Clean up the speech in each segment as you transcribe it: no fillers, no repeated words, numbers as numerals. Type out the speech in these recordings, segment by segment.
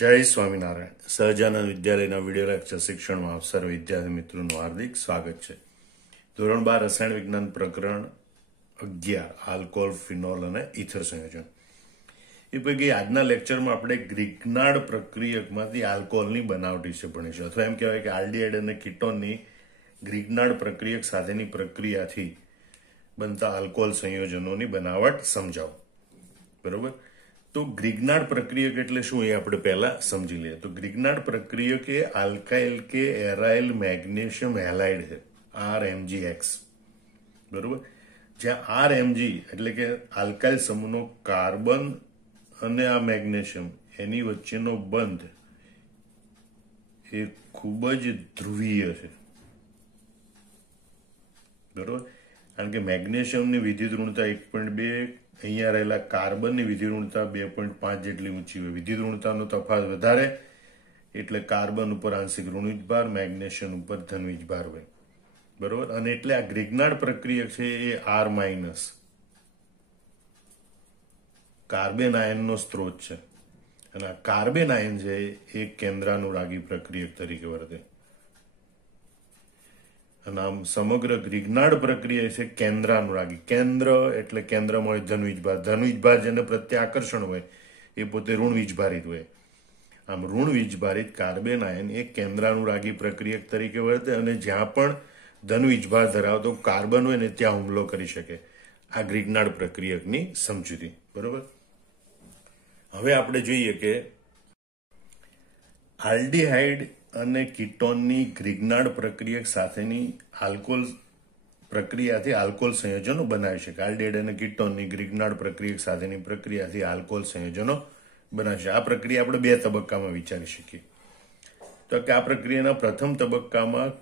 જય સ્વામિનારાયણ. સહજાનંદ વિદ્યાલયના video lecture શિક્ષણમાં આપ સર્વ વિદ્યાર્થી મિત્રોનું હાર્દિક સ્વાગત છે. ધોરણ 12 રસાયણ વિજ્ઞાન પ્રકરણ 11 આલ્કોહોલ, ફિનોલ અને ઇથર સંયોજન. એ પૈકી આજના લેક્ચરમાં આપણે ગ્રિગ્નાર્ડ પ્રક્રિયકમાંથી આલ્કોહોલની બનાવટ વિશે ભણીશું, અથવા એમ કહેવાય કે આલ્ડીહાઇડ અને કીટોનની ગ્રિગ્નાર્ડ પ્રક્રિયક સાથેની પ્રક્રિયાથી બનતા આલ્કોહોલ સંયોજનોની બનાવટ સમજાવો. બરોબર. તો ગ્રિગ્નાર્ડ પ્રક્રિયક એટલે શું એ આપણે પહેલા સમજી લઈએ. તો ગ્રિગ્નાર્ડ પ્રક્રિયક એ આલ્કાઇલ કે એરાઇલ મેગ્નેશિયમ હેલાઇડ છે, RMgX. બરોબર. જ્યાં RMg એટલે કે આલ્કાઇલ સમૂહનો કાર્બન અને આ મેગ્નેશિયમ એની વચ્ચેનો બંધ એ ખૂબ જ ધ્રુવીય છે. બરોબર. કારણ કે મેગ્નેશિયમની વિદ્યુત ઋણતા 1.2, અહીંયા રહેલા કાર્બનની વિદ્યુત ઋણતા 2.5 જેટલી ઊંચી હોય. વિદ્યુત ઋણતાનો તફાવત વધારે એટલે કાર્બન ઉપર આંશિક ઋણવીજ ભાર, મેગ્નેશિયમ ઉપર ધનવીજ ભાર હોય. બરોબર. અને એટલે આ ગ્રિગ્નાર્ડ પ્રક્રિયક છે એ R- કાર્બન આયનનો સ્ત્રોત છે. અને આ કાર્બન આયન છે એ કેન્દ્રાનુરાગી પ્રક્રિયક તરીકે વર્તે. અને આમ સમગ્ર ગ્રિગ્નાર્ડ પ્રક્રિયા છે કેન્દ્રાનુરાગી. કેન્દ્ર એટલે કેન્દ્રમાં હોય ધનવીજ ભાર. ધનવીજ ભાર જેને પ્રત્યે આકર્ષણ હોય એ પોતે ઋણ વીજભારિત હોય. આમ ઋણ વીજભારિત કાર્બન આયન એ કેન્દ્રાનુરાગી પ્રક્રિયક તરીકે વર્તે અને જ્યાં પણ ધનવીજભાર ધરાવતો કાર્બન હોય ને ત્યાં હુમલો કરી શકે. આ ગ્રિગ્નાર્ડ પ્રક્રિયકની સમજૂતી. બરોબર. હવે આપણે જોઈએ કે આલ્ડીહાઇડ અને કીટોનની ગ્રિગ્નાર્ડ પ્રક્રિયક સાથેની આલ્કોહોલ પ્રક્રિયાથી આલ્કોહોલ સંયોજનો બનાવી શકે. આલ્ડીહાઇડ અને કીટોનની ગ્રિગ્નાર્ડ પ્રક્રિયક સાથેની પ્રક્રિયાથી આલ્કોહોલ સંયોજનો બનાવી શકે. આ પ્રક્રિયા આપણે 2 તબક્કામાં વિચારી શકીએ. તો કે આ પ્રક્રિયાના પ્રથમ તબક્કામાં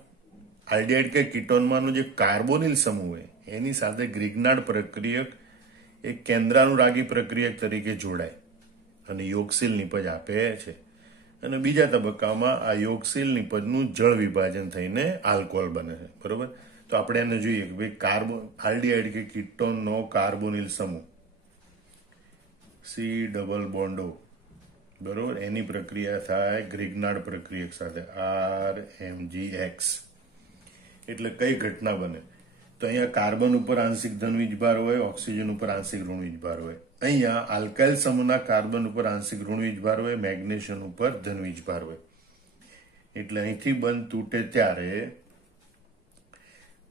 આલ્ડીહાઇડ કે કીટોનમાંનો જે કાર્બોનિલ સમૂહ હોય એની સાથે ગ્રિગ્નાર્ડ પ્રક્રિયક એક કેન્દ્રાનુરાગી પ્રક્રિયક તરીકે જોડાય અને યોગશીલ નિપજ આપે છે. અને બીજા તબક્કામાં આ યોગશીલ નિપજનું જળ વિભાજન થઈને આલ્કોહોલ બને છે. બરોબર. તો આપણે એને જોઈએ કે ભાઈ આલ્ડીહાઇડ કે કીટોનનો કાર્બોનિલ સમૂહ C ડબલ બોન્ડો, બરોબર, એની પ્રક્રિયા થાય ગ્રિગ્નાર્ડ પ્રક્રિયક સાથે RMgX. એટલે કઈ ઘટના બને? તો અહીંયા કાર્બન ઉપર આંશિક ધનવીજ ભાર હોય, ઓક્સિજન ઉપર આંશિક ઋણવીજ ભાર હોય. અહીંયા આલ્કાઇલ સમૂહના કાર્બન ઉપર આંશિક ઋણવીજ ભાર હોય, મેગ્નેશિયમ ઉપર ધનવીજ ભાર હોય. એટલે અહીંથી બંધ તૂટે ત્યારે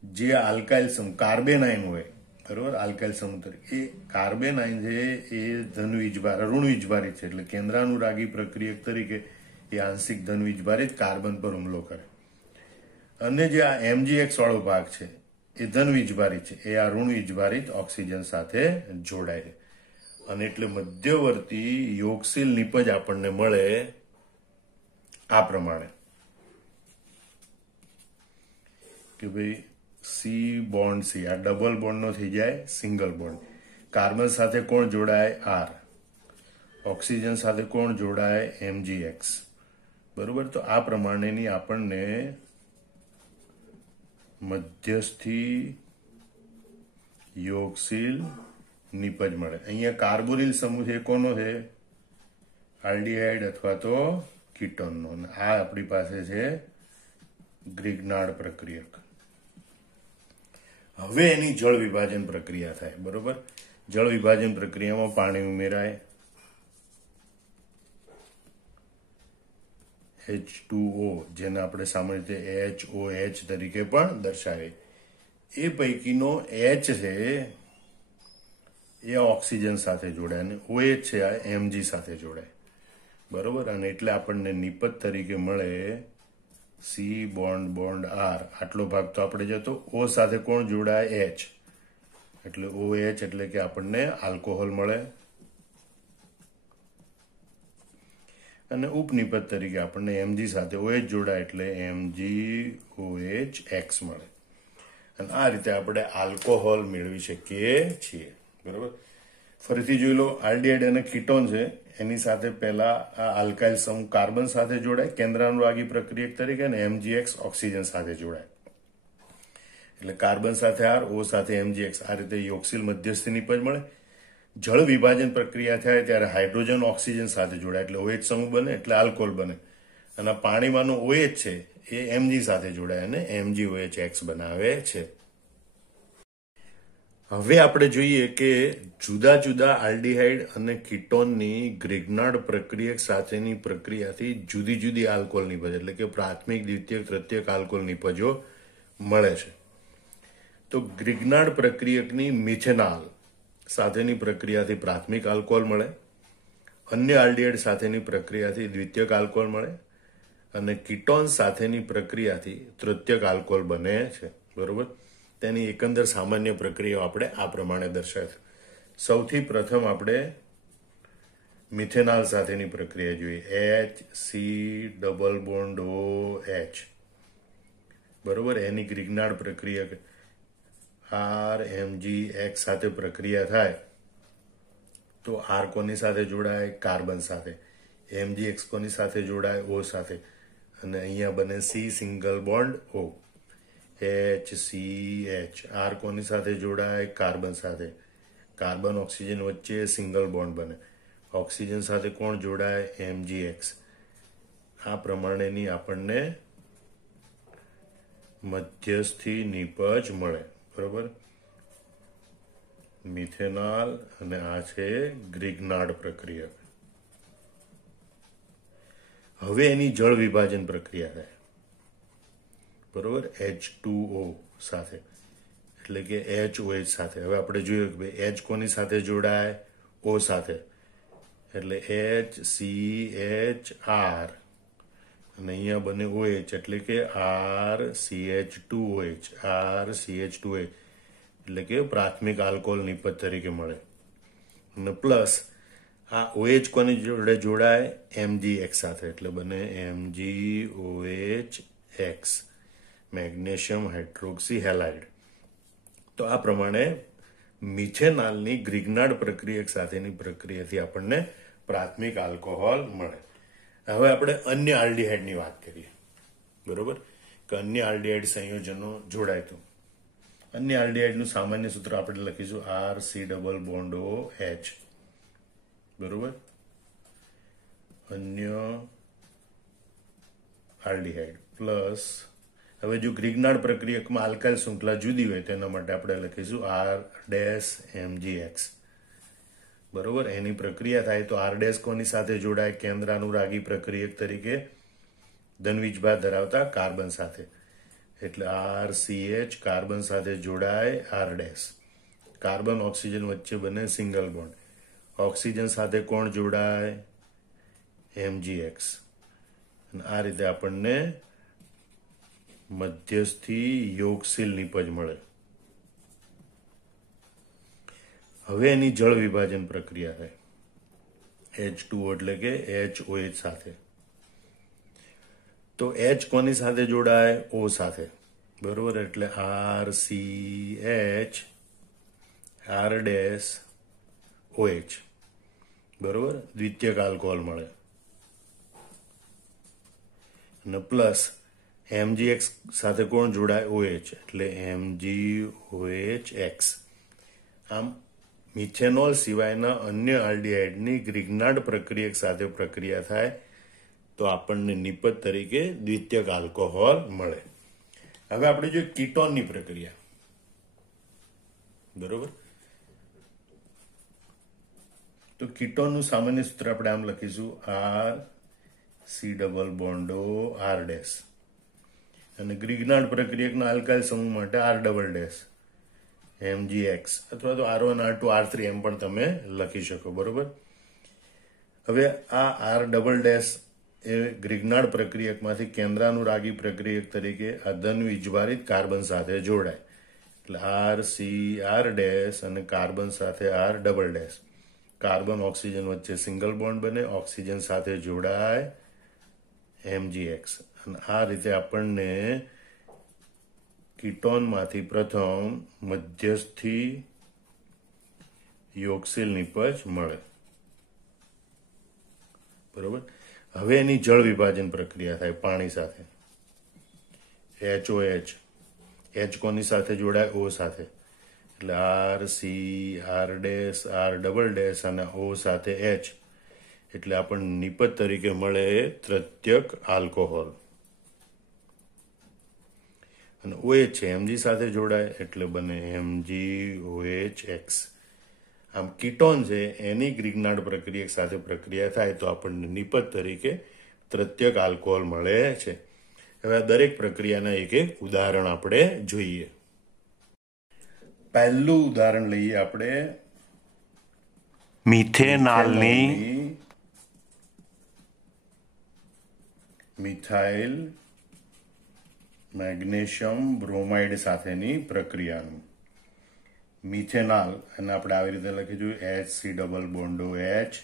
જે આલ્કાઇલ સમૂહ કાર્બન આયન હોય, બરોબર, આલ્કાઇલ સમૂહ તરીકે એ કાર્બન આયન છે એ ધનવીજ ભાર ઋણવીજ ભારિત છે. એટલે કેન્દ્રાનુરાગી પ્રક્રિયક તરીકે એ આંશિક ધનવીજ ભારિત કાર્બન પર હુમલો કરે. અને જે આ MgX વાળો ભાગ છે એ ધનવીજ ભારિત છે, એ આ ઋણવીજ ભારિત ઓક્સિજન સાથે જોડાય છે. અને એટલે મધ્યવર્તી યોગશીલ નિપજ આપણને મળે આ પ્રમાણે કે ભાઈ C બોન્ડ C, આ ડબલ બોન્ડ નો થઈ જાય સિંગલ બોન્ડ. કાર્બન સાથે કોણ જોડાય? R. ઓક્સિજન સાથે કોણ જોડાય? MgX. બરોબર. તો આ પ્રમાણેની આપણને મધ્યસ્થી યોગશીલ નિપજ મળે. અહીંયા કાર્બોનિલ સમૂહ છે કોનો છે? આલ્ડીહાઇડ અથવા તો કીટોનનો. આ આપણી પાસે છે ગ્રિગ્નાર્ડ પ્રક્રિયક. હવે એની જળ વિભાજન પ્રક્રિયા થાય. બરોબર. જળ વિભાજન પ્રક્રિયામાં પાણી ઉમેરાય, H2O, જેને આપણે સામાન્ય રીતે HOH તરીકે પણ દર્શાવે. એ પૈકીનો H છે એ ઓક્સિજન સાથે જોડાય અને OH છે આ Mg સાથે જોડાય. બરોબર. અને એટલે આપણને નિપજ તરીકે મળે C બોન્ડ બોન્ડ R. આટલો ભાગ તો આપણે જતો. O સાથે કોણ જોડાય? H. એટલે OH એટલે કે આપણને આલ્કોહોલ મળે. અને ઉપનિપજ તરીકે આપણને Mg સાથે OH જોડાય એટલે MgOH મળે. અને આ રીતે આપણે આલ્કોહોલ મેળવી શકીએ છીએ. બરોબર. ફરીથી જોઈ લો. આલ્ડીહાઇડ અને કીટોન છે એની સાથે પહેલા આ આલ્કાઇલ સમૂહ કાર્બન સાથે જોડાય કેન્દ્રાનુરાગી પ્રક્રિયક તરીકે અને MgX ઓક્સિજન સાથે જોડાય. એટલે કાર્બન સાથે R, O સાથે MgX. આ રીતે યોગશીલ મધ્યસ્થી નિપજ મળે. જળ વિભાજન પ્રક્રિયા થાય ત્યારે હાઇડ્રોજન ઓક્સિજન સાથે જોડાય એટલે OH સમૂહ બને એટલે આલ્કોહોલ બને. અને પાણીમાંનો OH છે એ Mg સાથે જોડાય અને MgOH બનાવે છે. હવે આપણે જોઈએ કે જુદા જુદા આલ્ડીહાઇડ અને કીટોનની ગ્રિગ્નાર્ડ પ્રક્રિયક સાથેની પ્રક્રિયાથી જુદી જુદી આલ્કોહોલ નિપજ એટલે કે પ્રાથમિક, દ્વિતીયક, તૃતીયક આલ્કોહોલ નિપજો મળે છે. તો ગ્રિગ્નાર્ડ પ્રક્રિયકની મિથેનોલ સાથેની પ્રક્રિયાથી પ્રાથમિક આલ્કોહોલ મળે, અન્ય આલ્ડીહાઇડ સાથેની પ્રક્રિયાથી દ્વિતીયક આલ્કોહોલ મળે અને કીટોન સાથેની પ્રક્રિયાથી તૃતીયક આલ્કોહોલ બને છે. બરોબર. તેની એકંદર સામાન્ય પ્રક્રિયાઓ આપણે આ પ્રમાણે દર્શાવે છે. સૌથી પ્રથમ આપણે મિથેનોલ સાથેની પ્રક્રિયા જોઈએ. HC≡OH. બરોબર. એની ગ્રિગ્નાર્ડ પ્રક્રિયા RMgX સાથે પ્રક્રિયા થાય તો R કોની સાથે જોડાય? કાર્બન સાથે. MgX કોની સાથે જોડાય? O સાથે. અને અહીંયા બને C≡O. HCH. R કોની સાથે જોડાય? કાર્બન સાથે. કાર્બન ઓક્સિજન વચ્ચે સિંગલ બોન્ડ બને. ઓક્સિજન સાથે કોણ જોડાય? MgX. આ પ્રમાણેની આપણને મધ્યસ્થી નિપજ મળે. બરોબર. મિથેનોલ અને આ છે ગ્રિગ્નાર્ડ પ્રક્રિયક. હવે એની જળ વિભાજન પ્રક્રિયા થાય. બરોબર. H2O સાથે એટલે કે HOH સાથે. હવે આપણે જોયું કે ભાઈ H કોની સાથે જોડાય? O સાથે. એટલે HCHR અને અહીંયા બને OH એટલે કે RCH2OH. RCH2OH એટલે કે પ્રાથમિક આલ્કોહોલ નિપજ તરીકે મળે. અને પ્લસ આ OH કોની જોડે જોડાય? MgX સાથે એટલે બને MgOH. Magnesium hydroxy halide. તો આ પ્રમાણે મિથેનોલની ગ્રિગ્નાર્ડ પ્રક્રિયક સાથેની પ્રક્રિયાથી આપણને પ્રાથમિક આલ્કોહોલ મળે. હવે આપણે અન્ય આલ્ડીહાઇડની વાત કરીએ. બરોબર. કે અન્ય આલ્ડીહાઇડ સંયોજનો જોડાય તો અન્ય આલ્ડીહાઇડનું સામાન્ય સૂત્ર આપણે લખીશું RC≡OH. બરોબર. અન્ય આલ્ડીહાઇડ પ્લસ હવે જો ગ્રિગ્નાર્ડ પ્રક્રિયકમાં આલ્કાઇલ શૃંખલા જુદી હોય તેના માટે આપણે લખીશું R'-MgX. બરોબર. એની પ્રક્રિયા થાય તો R' કોની સાથે જોડાય? કેન્દ્રાનુરાગી પ્રક્રિયક તરીકે ધનવીજભાર ધરાવતા કાર્બન સાથે. એટલે RCH કાર્બન સાથે જોડાય R'. કાર્બન ઓક્સિજન વચ્ચે બને સિંગલ બોન્ડ. ઓક્સિજન સાથે કોણ જોડાય? MgX. અને આ રીતે આપણને મધ્યસ્થી યોગશીલ નિપજ મળે. હવે એની જળ વિભાજન પ્રક્રિયા થાય. H2O એટલે કે HOH સાથે. તો H કોની સાથે જોડાય? O સાથે. બરોબર. એટલે RCH R'-OH. બરોબર. દ્વિતીયક આલ્કોહોલ મળે. અને પ્લસ MgX સાથે કોણ જોડાય? OH એટલે MgOH. આમ મિથેનોલ સિવાયના અન્ય આલ્ડીહાઇડની ગ્રિગ્નાર્ડ પ્રક્રિયક સાથે પ્રક્રિયા થાય તો આપણને નિપજ તરીકે દ્વિતીયક આલ્કોહોલ મળે. હવે આપણે જોઈએ કીટોનની પ્રક્રિયા. બરોબર. તો કીટોનનું સામાન્ય સૂત્ર આપણે આમ લખીશું RC≡R'. અને ગ્રિગ્નાર્ડ પ્રક્રિયકના આલ્કાઇલ સમૂહ માટે R', MgX અથવા તો R1, R2, R3 એમ પણ તમે લખી શકો. બરોબર. હવે આ R', એ ગ્રિગ્નાર્ડ પ્રક્રિયકમાંથી કેન્દ્રાનુરાગી પ્રક્રિયક તરીકે આ ધનવીજભારિત કાર્બન સાથે જોડાય. એટલે RCR' અને કાર્બન સાથે R'. કાર્બન ઓક્સિજન વચ્ચે સિંગલ બોન્ડ બને. ઓક્સિજન સાથે જોડાય MgX. અને આ રીતે આપણને કીટોનમાંથી પ્રથમ મધ્યસ્થી યોગશીલ નિપજ મળે. બરોબર. હવે એની જળ વિભાજન પ્રક્રિયા થાય પાણી સાથે. HOH. H કોની સાથે જોડાય? O સાથે. એટલે R અને O સાથે H, એટલે આપણને નિપજ તરીકે મળે તૃતીયક આલ્કોહોલ. અને OH છે Mg સાથે જોડાય એટલે બને MgOH. આમ કીટોન છે એની ગ્રિગ્નાર્ડ પ્રક્રિયક સાથે પ્રક્રિયા થાય તો આપણને નિપજ તરીકે તૃતીયક આલ્કોહોલ મળે છે. હવે દરેક પ્રક્રિયાના એક એક ઉદાહરણ આપણે જોઈએ. પહેલું ઉદાહરણ લઈએ આપણે મિથેનોલની મિથાઇલ મેગ્નેશિયમ બ્રોમાઇડ સાથેની પ્રક્રિયાનું. મિથેનોલ અને આપણે આવી રીતે લખીશું HC+H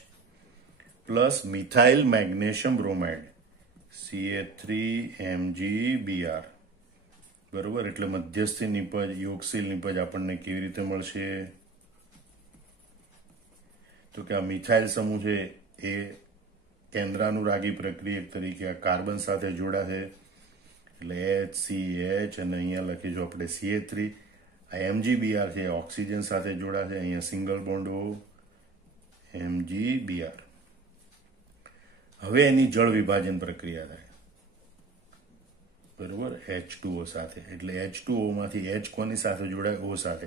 plus methyl magnesium bromide Ca3MgBr. બરોબર. એટલે મધ્યસ્થી નિપજ યોગશીલ નિપજ આપણને કેવી રીતે મળશે? તો કે આ મિથાઇલ સમૂહ છે એ કેન્દ્રાનુરાગી પ્રક્રિયક તરીકે આ કાર્બન સાથે જોડાશે એટલે HCH અને અહીંયા લખીશું આપણે Ca3. આ MgBr છે ઓક્સિજન સાથે જોડાશે, અહીંયા સિંગલ બોન્ડ O MgBr. હવે એની જળ વિભાજન પ્રક્રિયા થાય. બરોબર. H2O સાથે એટલે H2O માંથી H કોની સાથે જોડાય? O સાથે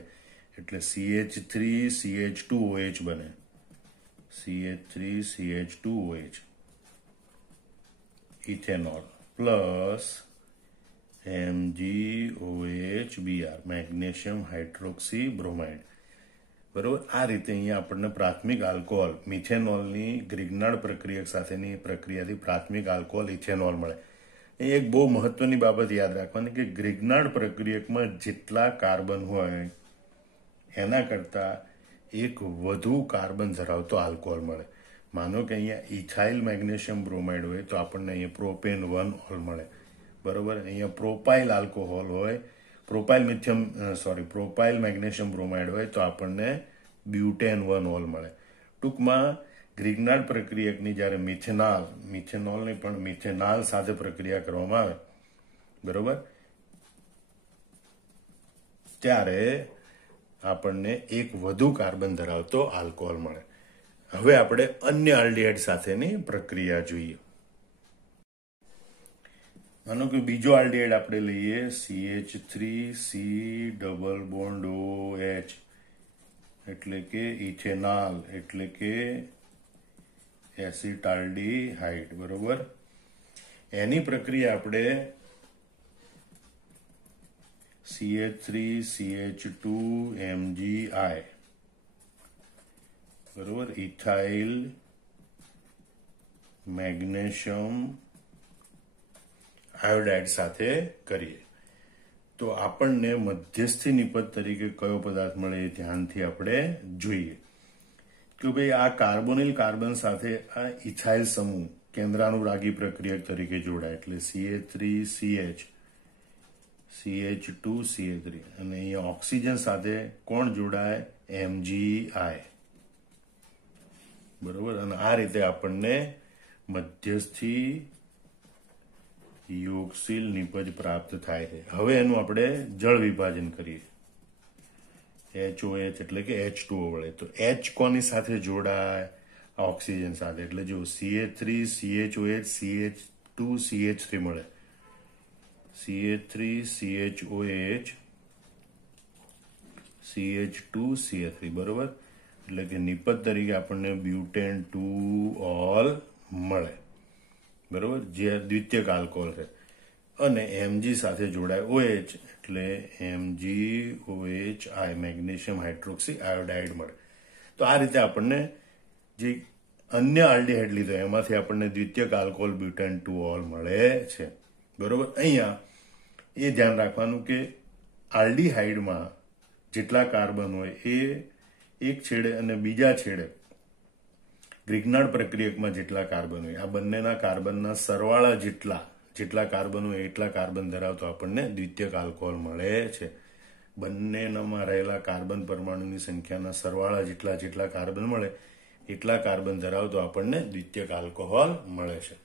એટલે CH3CH2OH બને. CH3CH2OH ethanol plus MgOHBr magnesium hydroxy bromide. બરોબર. આ રીતે અહીંયા આપણને પ્રાથમિક આલ્કોહોલ મિથેનોલની ગ્રિગ્નાર્ડ પ્રક્રિયક સાથેની પ્રક્રિયાથી પ્રાથમિક આલ્કોહોલ ઇથેનોલ મળે. એક બહુ મહત્વની બાબત યાદ રાખવાની કે ગ્રિગ્નાર્ડ પ્રક્રિયકમાં જેટલા કાર્બન હોય એના કરતા એક વધુ કાર્બન ધરાવતો આલ્કોહોલ મળે. માનો કે અહીંયા ઇથાઇલ મેગ્નેશિયમ બ્રોમાઇડ હોય તો આપણને અહીંયા પ્રોપેન 1 ઓલ મળે. બરોબર. અહીંયા પ્રોપાઇલ આલ્કોહોલ હોય, પ્રોપાઇલ મેગ્નેશિયમ બ્રોમાઇડ હોય તો આપણને બ્યુટેન 1 ઓલ મળે. ટૂંકમાં ગ્રિગ્નાર્ડ પ્રક્રિયકની જ્યારે મિથેનોલની પણ મિથેનાલ સાથે પ્રક્રિયા કરવામાં આવે, બરોબર, ત્યારે આપણને એક વધુ કાર્બન ધરાવતો આલ્કોહોલ મળે. હવે આપણે અન્ય આલ્ડીહાઇડ સાથેની પ્રક્રિયા જોઈએ. માનો કે બીજો આલ્ડીહાઇડ આપણે લઈએ CH3C+OH એટલે કે ઇથેનોલ એટલે કે એસિટાલ્ડીહાઇડ. બરોબર. એની પ્રક્રિયા આપણે CH3CH2MgI બરોબર ઇથાઇલ મેગ્નેશિયમ આયોડાઇડ સાથે કરીએ તો આપણને મધ્યસ્થી નિપજ તરીકે કયો પદાર્થ મળે એ ધ્યાનથી આપણે જોઈએ કે ભાઈ આ કાર્બોનિલ કાર્બન સાથે આ ઇથાઇલ સમૂહ કેન્દ્રાનુરાગી પ્રક્રિયક તરીકે જોડાય એટલે CH3CH CH2CH3 અને અહીંયા ઓક્સિજન સાથે કોણ જોડાય? MgI. બરોબર. અને આ રીતે આપણને મધ્યસ્થી યોગશીલ નિપજ પ્રાપ્ત થાય છે. હવે એનું આપણે જળ વિભાજન કરીએ. HOH એટલે કે H2O વડે. તો H કોની સાથે જોડાય? ઓક્સિજન સાથે એટલે જો CH3CHOH CH2CH3 મળે. CH3CHOH CH2CH3 બરોબર. એટલે કે નિપજ તરીકે આપણને બ્યુટેન 2 ઓલ મળે. બરોબર. જે દ્વિતીયક આલ્કોહોલ છે અને Mg સાથે જોડાય OH એટલે MgOHI મેગ્નેશિયમ હાઇડ્રોક્સી આયોડાઇડ મળે. તો આ રીતે આપણને જે અન્ય આલ્ડીહાઇડ લીધો એમાંથી આપણને દ્વિતીયક આલ્કોહોલ બ્યુટેન 2 ઓલ મળે છે. બરોબર. અહીંયા એ ધ્યાન રાખવાનું કે આલ્ડીહાઇડમાં જેટલા કાર્બન હોય એ એક છેડે અને બીજા છેડે ગ્રિગ્નાર્ડ પ્રક્રિયકમાં જેટલા કાર્બન હોય આ બંનેના કાર્બનના સરવાળા જેટલા કાર્બન હોય એટલા કાર્બન ધરાવતો આપણને દ્વિતીયક આલ્કોહોલ મળે છે. બંનેમાં રહેલા કાર્બન પરમાણુની સંખ્યાના સરવાળા જેટલા કાર્બન મળે એટલા કાર્બન ધરાવતો આપણને દ્વિતીયક આલ્કોહોલ મળે છે.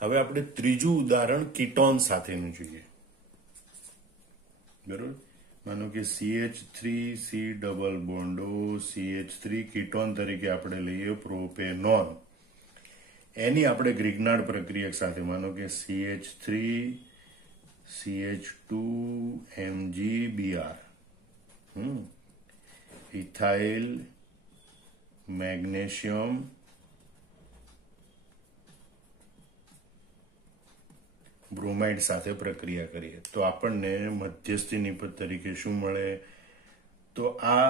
હવે આપણે ત્રીજું ઉદાહરણ કીટોન સાથેનું જોઈએ. બરોબર. માનો કે CH3C double bond O CH3 ketone તરીકે આપણે લઈએ પ્રોપેનોન. એની આપણે ગ્રિગ્નાર્ડ પ્રક્રિયક સાથે માનો કે CH3 CH2 MgBr ethyl magnesium bromide સાથે પ્રક્રિયા કરીએ તો આપણને મધ્યસ્થી નિપજ તરીકે શું મળે? તો આ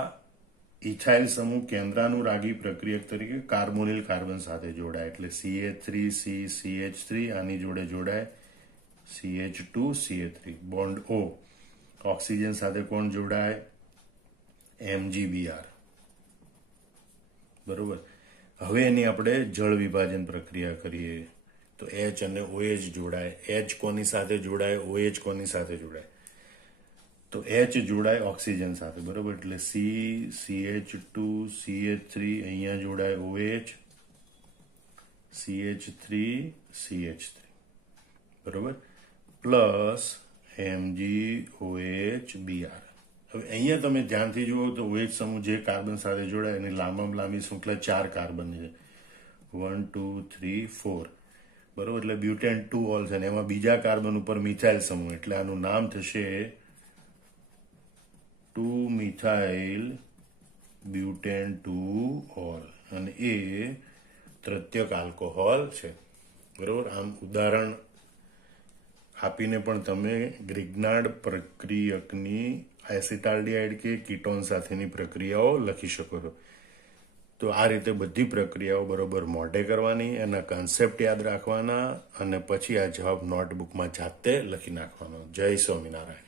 ઇથાઇલ સમૂહ કેન્દ્રાનુરાગી પ્રક્રિયક તરીકે કાર્બોનિલ કાર્બન સાથે જોડાય એટલે CH3C CH3 આની જોડે જોડાય CH2 CH3 bond O. Oxygen સાથે કોણ જોડાય? MgBr. બરોબર. હવે એની આપણે જળ વિભાજન પ્રક્રિયા કરીએ તો H અને OH જોડાય. H કોની સાથે જોડાય? OH કોની સાથે જોડાય? તો H જોડાય ઓક્સિજન સાથે. બરોબર. એટલે CH2 CH3 અહીંયા જોડાય OH CH3 CH3 બરોબર પ્લસ MgOH હવે અહીંયા તમે ધ્યાનથી જુઓ તો OH સમૂહ જે કાર્બન સાથે જોડાય એની લાંબામાં લાંબી શૃંખલા 4 કાર્બન છે 1 2 3 4 બરોબર એટલે બ્યુટેન 2 ઓલ છે એમાં બીજા કાર્બન ઉપર મિથાઇલ સમૂહ એટલે આનું નામ થશે 2 મિથાઇલ બ્યુટેન 2 ઓલ અને એ તૃતીયક આલ્કોહોલ છે. બરોબર. આમ ઉદાહરણ આપીને પણ તમે ગ્રિગ્નાર્ડ પ્રક્રિયકની એસિટાલ્ડિહાઇડ કે કીટોન સાથેની પ્રક્રિયાઓ લખી શકો છો. તો આ રીતે બધી પ્રક્રિયાઓ બરોબર મોઢે કરવાની, એના કન્સેપ્ટ યાદ રાખવાના અને પછી આ જવાબ નોટબુકમાં જાતે લખી નાખવાનો. જય સ્વામિનારાયણ.